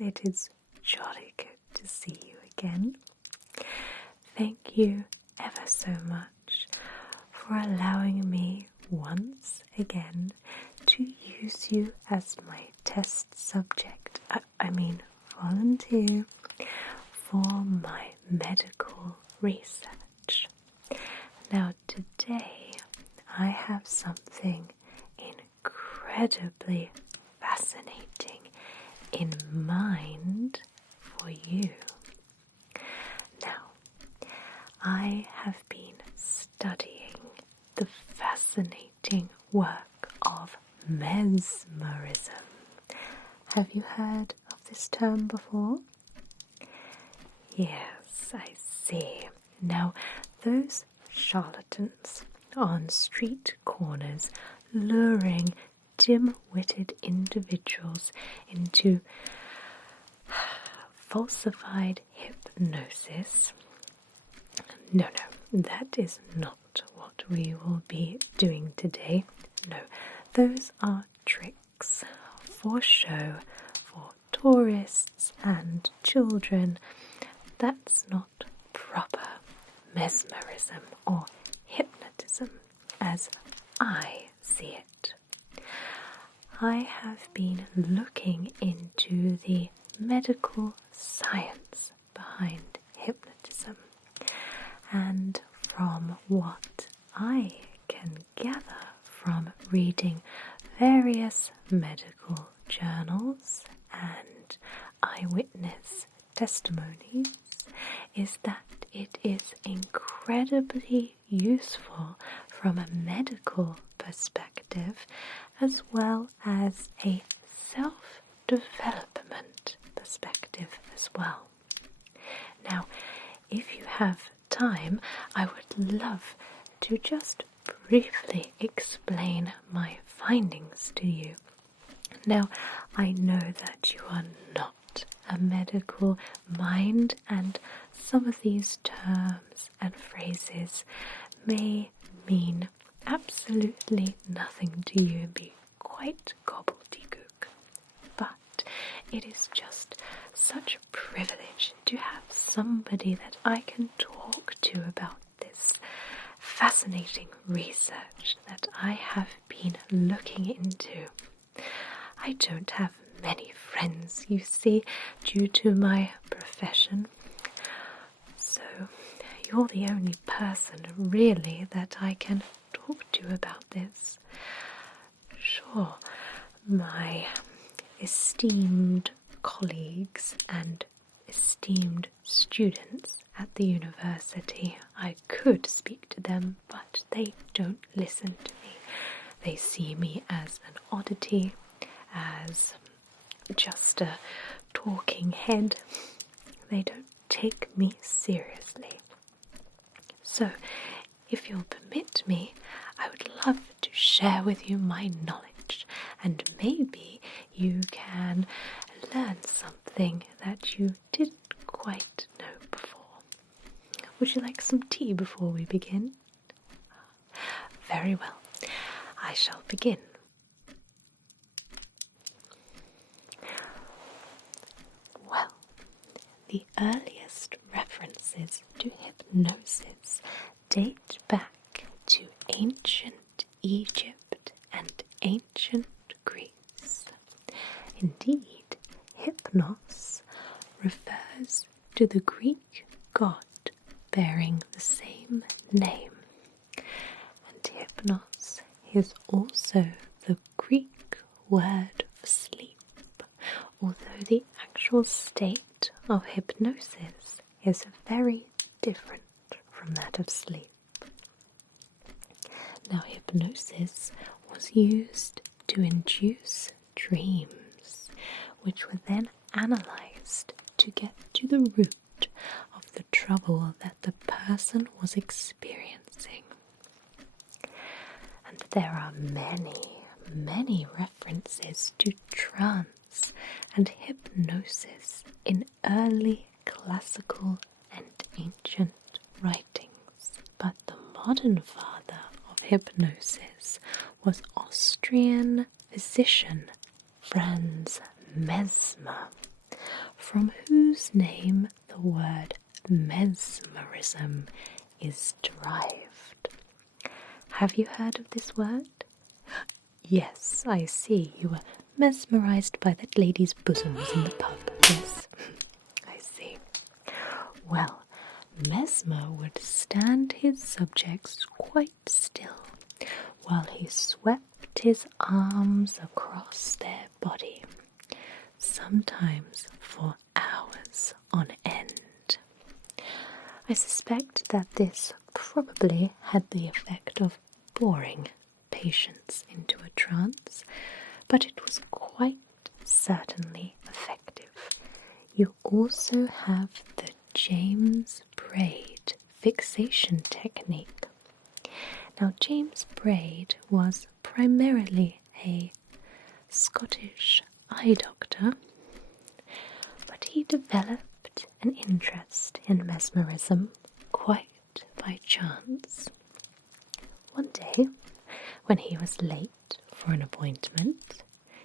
it is jolly good to see you again. Thank you ever so much for allowing me once again to use you as my test subject, volunteer, for my medical research. Now today I have something incredibly fascinating in mind for you. Now, I have been studying the fascinating work of mesmerism. Have you heard of this term before? Yes, I see. Now, those charlatans on street corners luring dim-witted individuals into falsified hypnosis. No, that is not what we will be doing today. No, those are tricks for show, for tourists and children. That's not proper mesmerism or hypnotism as I see it. I have been looking into the medical science behind hypnotism, and from what I can gather from reading various medical journals and eyewitness testimonies is that it is incredibly useful from a medical perspective as well as a self-development perspective as well. Now, if you have time, I would love to just briefly explain my findings to you. Now, I know that you are not a medical mind, and some of these terms and phrases may mean absolutely nothing to you and be quite gobbledygook. But it is just such a privilege to have somebody that I can talk to about this fascinating research that I have been looking into. I don't have many friends, you see, due to my profession. So you're the only person really that I can talk to about this. Sure, my esteemed colleagues and esteemed students at the university, I could speak to them, but they don't listen to me. They see me as an oddity, as just a talking head. They don't take me seriously. So, if you'll permit me, I would love to share with you my knowledge, and maybe you can learn something that you didn't quite know before. Would you like some tea before we begin? Very well, I shall begin. Well, the earliest references to hypnosis date back to ancient Egypt and ancient Greece. Indeed, hypnos refers to the Greek god bearing the same name, and hypnos is also the Greek word for sleep, although the actual state of hypnosis is very different from that of sleep. Now, hypnosis was used to induce dreams, which were then analysed to get to the root of the trouble that the person was experiencing. And there are many references to trance and hypnosis in early classical and ancient writings, but the modern father of hypnosis was Austrian physician Franz Mesmer, from whose name the word mesmerism is derived. Have you heard of this word? Yes, I see. You were mesmerised by that lady's bosoms in the pub. Yes, I see. Well, Mesmer would stand his subjects quite still while he swept his arms across their body, sometimes for hours on end. I suspect that this probably had the effect of boring patients into a trance, but it was quite certainly effective. You also have the James Braid fixation technique. Now, James Braid was primarily a Scottish eye doctor, but he developed an interest in mesmerism quite by chance. One day, when he was late for an appointment,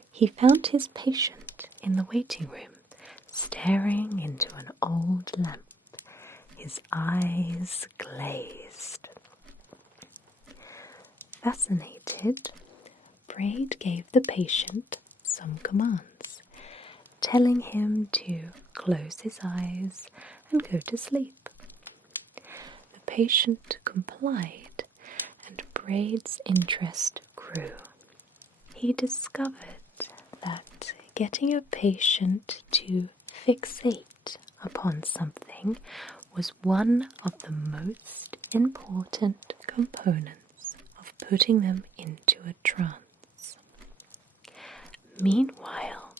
he found his patient in the waiting room, staring into an old lamp, his eyes glazed. Fascinated, Braid gave the patient some commands, telling him to close his eyes and go to sleep. The patient complied, and Braid's interest grew. He discovered that getting a patient to fixate upon something was one of the most important components of putting them into a trance. Meanwhile,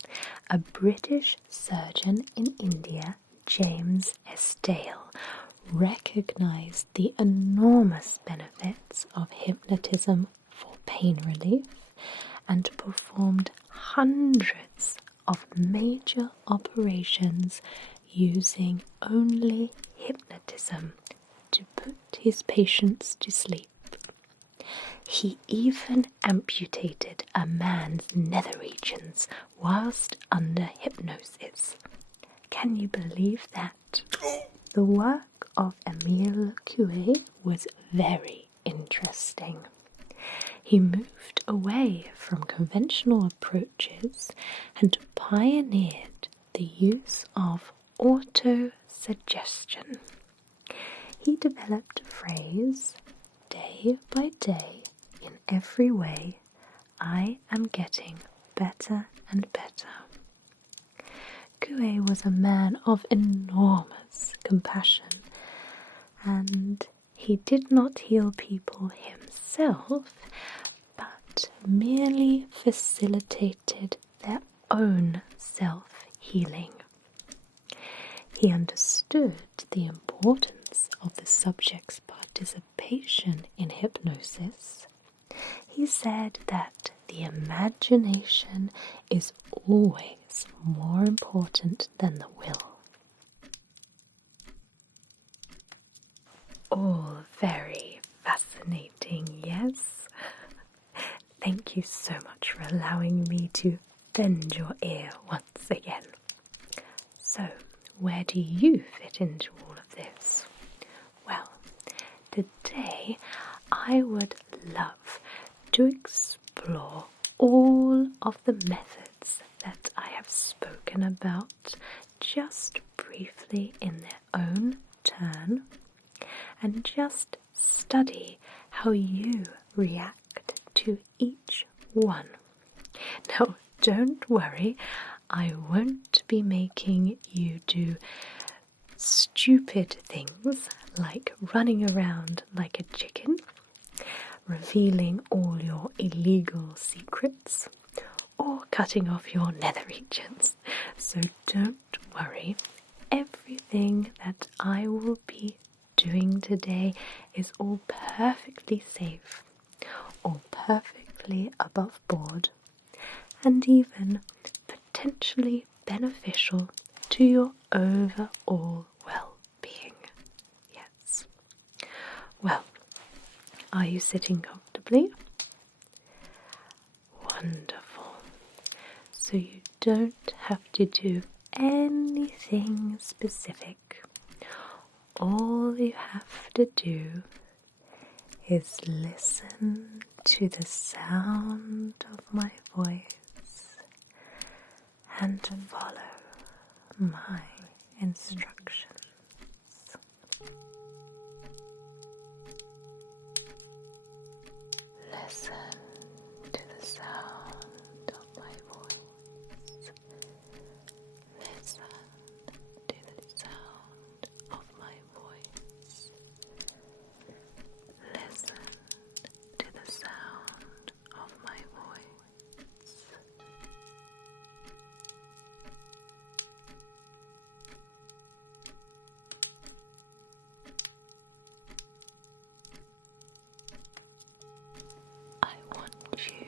a British surgeon in India, James S. Dale, recognized the enormous benefits of hypnotism for pain relief and performed hundreds of major operations using only hypnotism to put his patients to sleep. He even amputated a man's nether regions whilst under hypnosis. Can you believe that? The work of Emile Coué was very interesting. He moved away from conventional approaches and pioneered the use of autosuggestion. He developed a phrase, day by day, in every way, I am getting better and better. Coué was a man of enormous compassion, and he did not heal people himself, but merely facilitated their own self-healing. He understood the importance of the subject's participation in hypnosis. He said that the imagination is always more important than the will. All very fascinating, yes? Thank you so much for allowing me to bend your ear once again. So, where do you fit into all of this? Well, today I would love to explore all of the methods that I have spoken about just briefly in their own turn, and just study how you react to each one. Now, don't worry, I won't be making you do stupid things like running around like a chicken, revealing all your illegal secrets, or cutting off your nether regions. So don't worry, everything that I will be doing today is all perfectly safe, all perfectly above board, and even potentially beneficial to your overall well-being. Yes. Well, are you sitting comfortably? Wonderful. So you don't have to do anything specific. All you have to do is listen to the sound of my voice and follow my instructions. Listen to the sound of my voice. Listen to the sound of my voice. Listen to the sound of my voice. I want you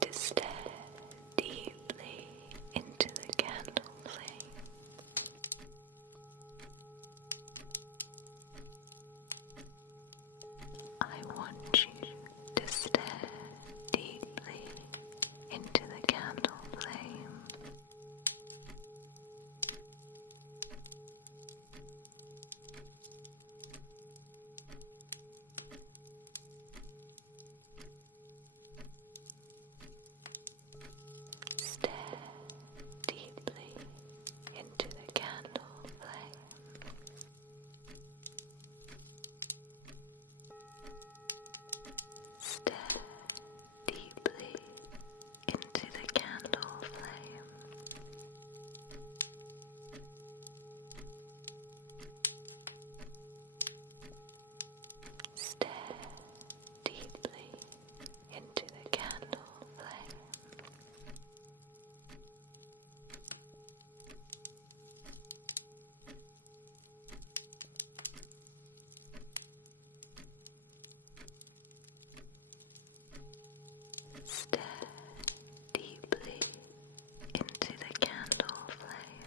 to stare deeply into the candle flame. I want you to stare deeply into the candle flame. Stare deeply into the candle flame. Stare deeply into the candle flame. Stare deeply into the candle flame. Stare deeply into the candle flame.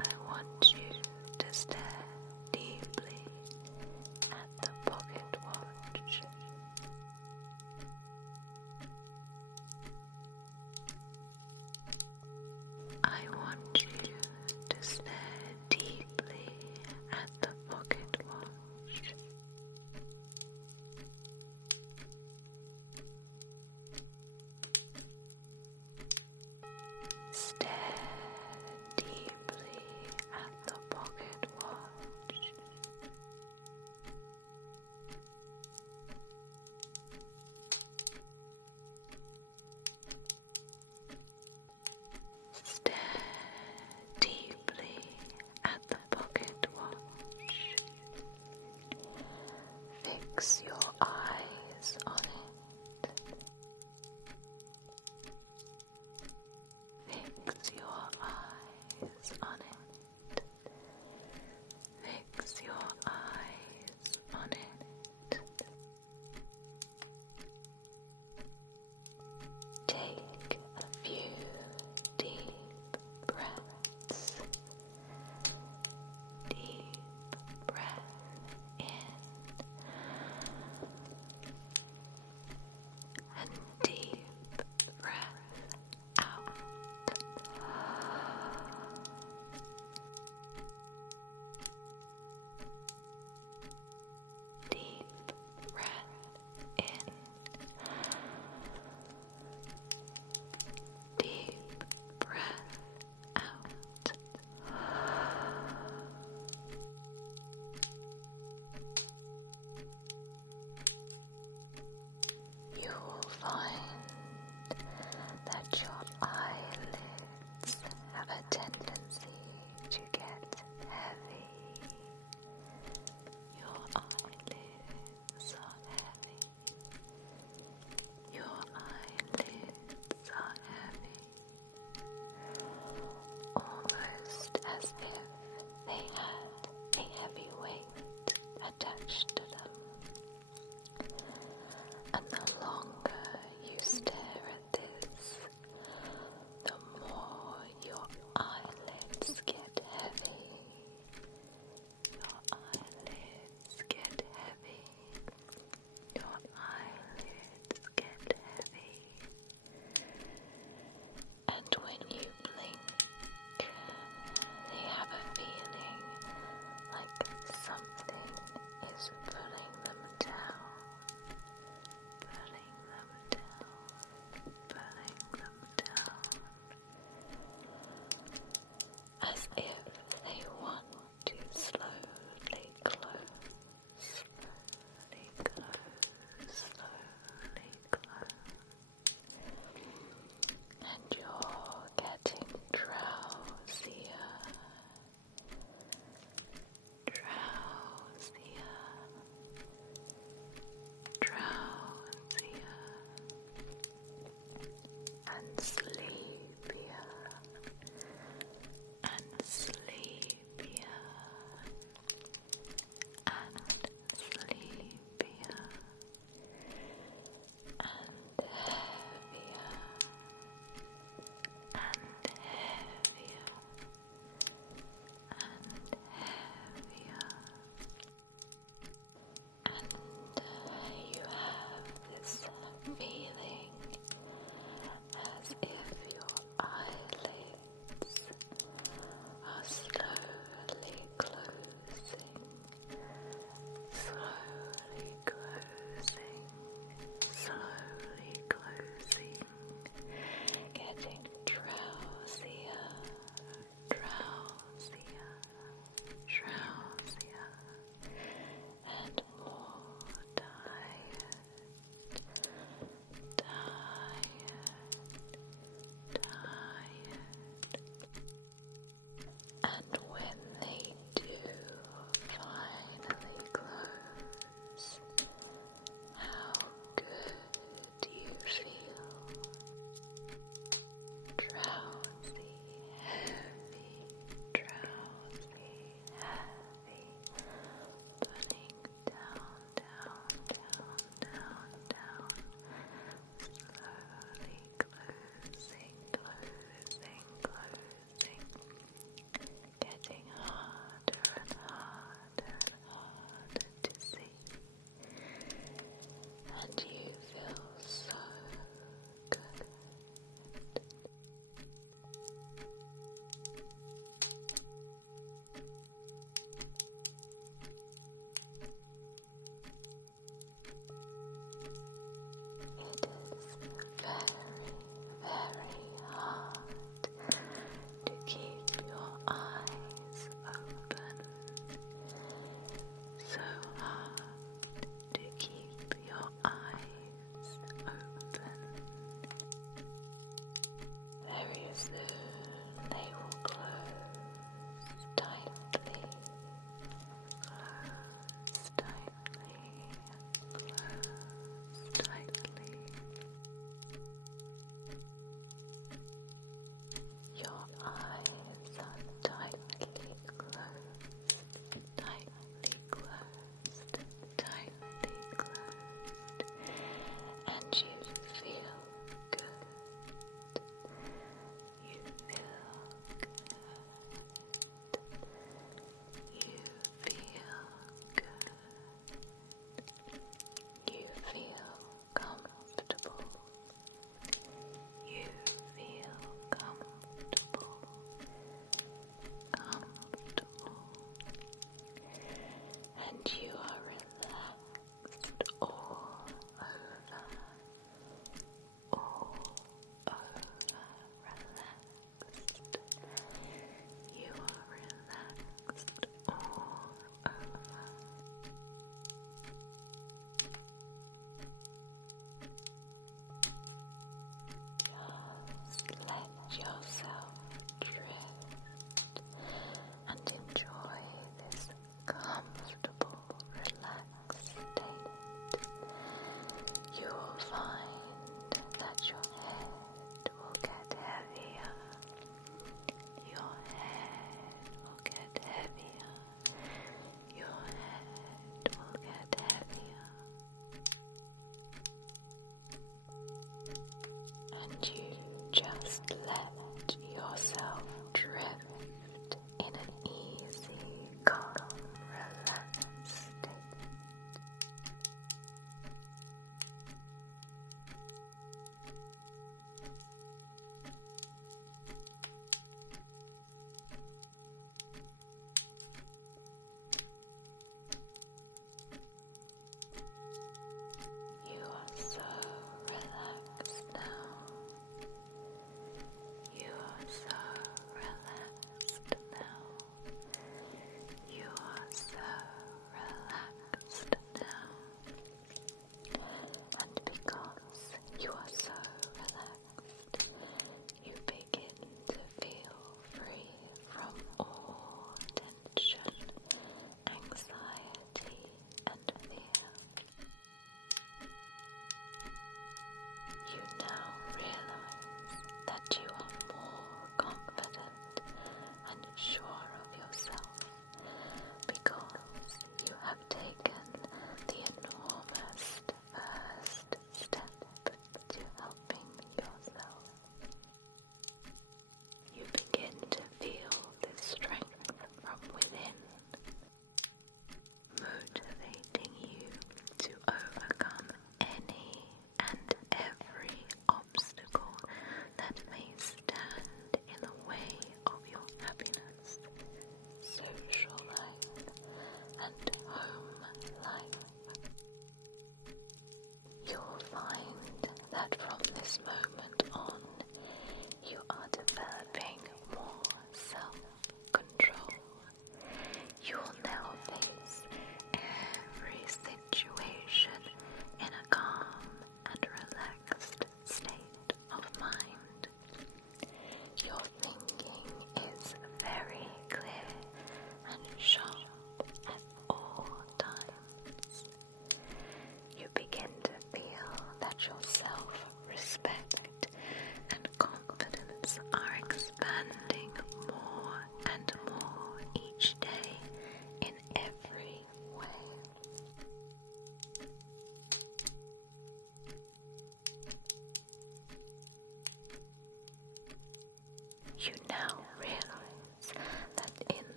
I want you to stare deeply at the pocket watch. I want you to stare deeply at the pocket watch. Stare deeply at the pocket watch. And the longer you stare at this, the more your eyelids get heavy. Your eyelids get heavy. Your eyelids get heavy. And when you blink, they have a feeling like something is pulling them down.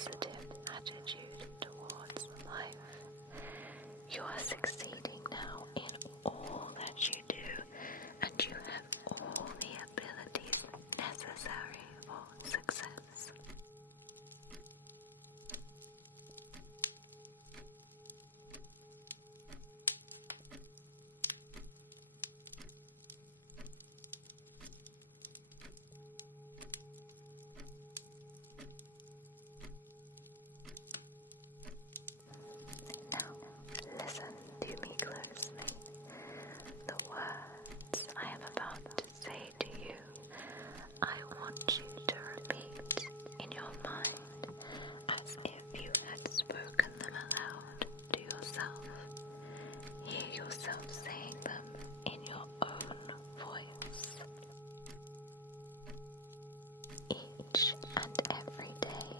positive attitude towards life. You are succeeding now in all that you do, and you have all the abilities necessary for success. Now, listen to me closely. The words I am about to say to you, I want you to repeat in your mind as if you had spoken them aloud to yourself. Hear yourself saying them in your own voice. Each and every day,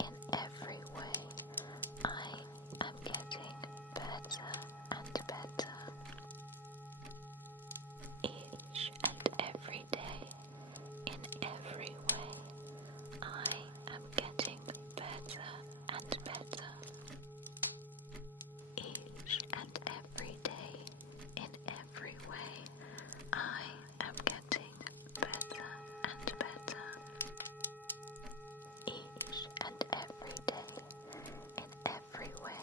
in every way, I am getting better and better. Each and every day, in every way, I am getting better and better. Each and every day, in every way, I am getting better and better. Each and every day, in every way,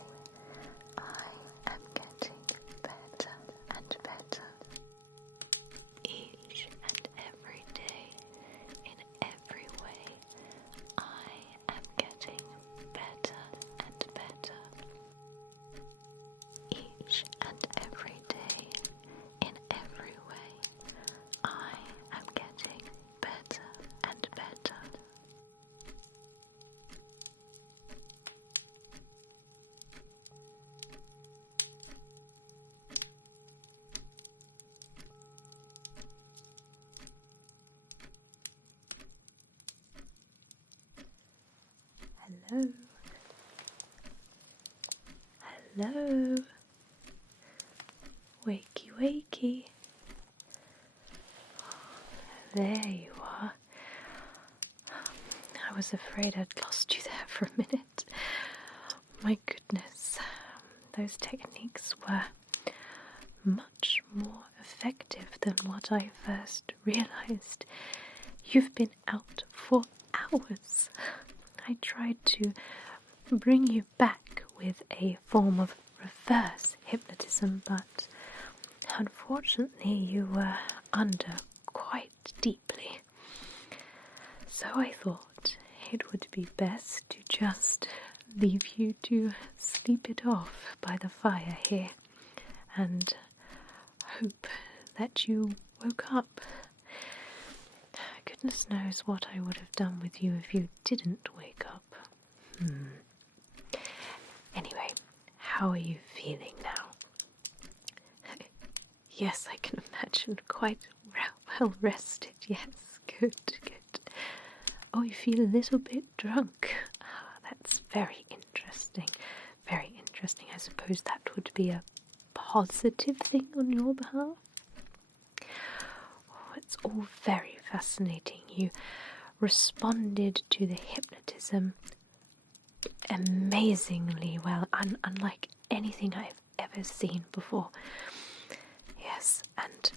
I am getting better and better. Each and every day, in every way, I am getting better and better. Each and every day, in every way, I am getting better and better. Hello. Hello. Wakey, wakey. There you are. I was afraid I'd lost you there for a minute. My goodness, those techniques were much more effective than what I first realized. You've been out for hours. I tried to bring you back with a form of reverse hypnotism, but unfortunately you were under quite deeply. So I thought it would be best to just leave you to sleep it off by the fire here and hope that you woke up. Goodness knows what I would have done with you if you didn't wake up. Anyway, how are you feeling now? Yes, I can imagine, quite well rested. Yes, good. Oh, you feel a little bit drunk. That's very interesting. Very interesting. I suppose that would be a positive thing on your behalf. Oh, it's all very fascinating. You responded to the hypnotism amazingly well, unlike anything I've ever seen before. Yes, and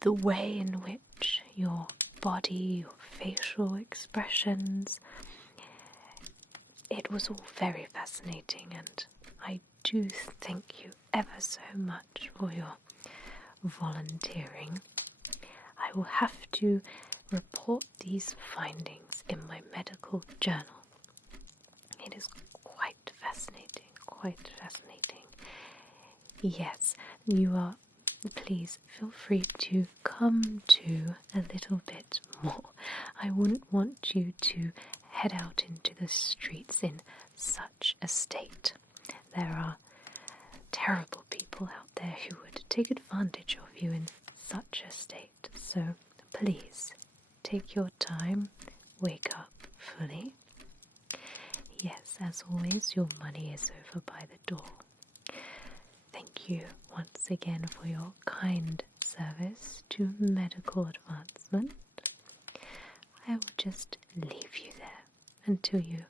the way in which your body, your facial expressions, it was all very fascinating, and I do thank you ever so much for your volunteering. I will have to report these findings in my medical journal. It is quite fascinating, Yes, you are. Please feel free to come to a little bit more. I wouldn't want you to head out into the streets in such a state. There are terrible people out there who would take advantage of you in such a state. So please take your time, wake up fully. Yes, as always, your money is over by the door. Thank you once again for your kind service to medical advancement. I will just leave you there until you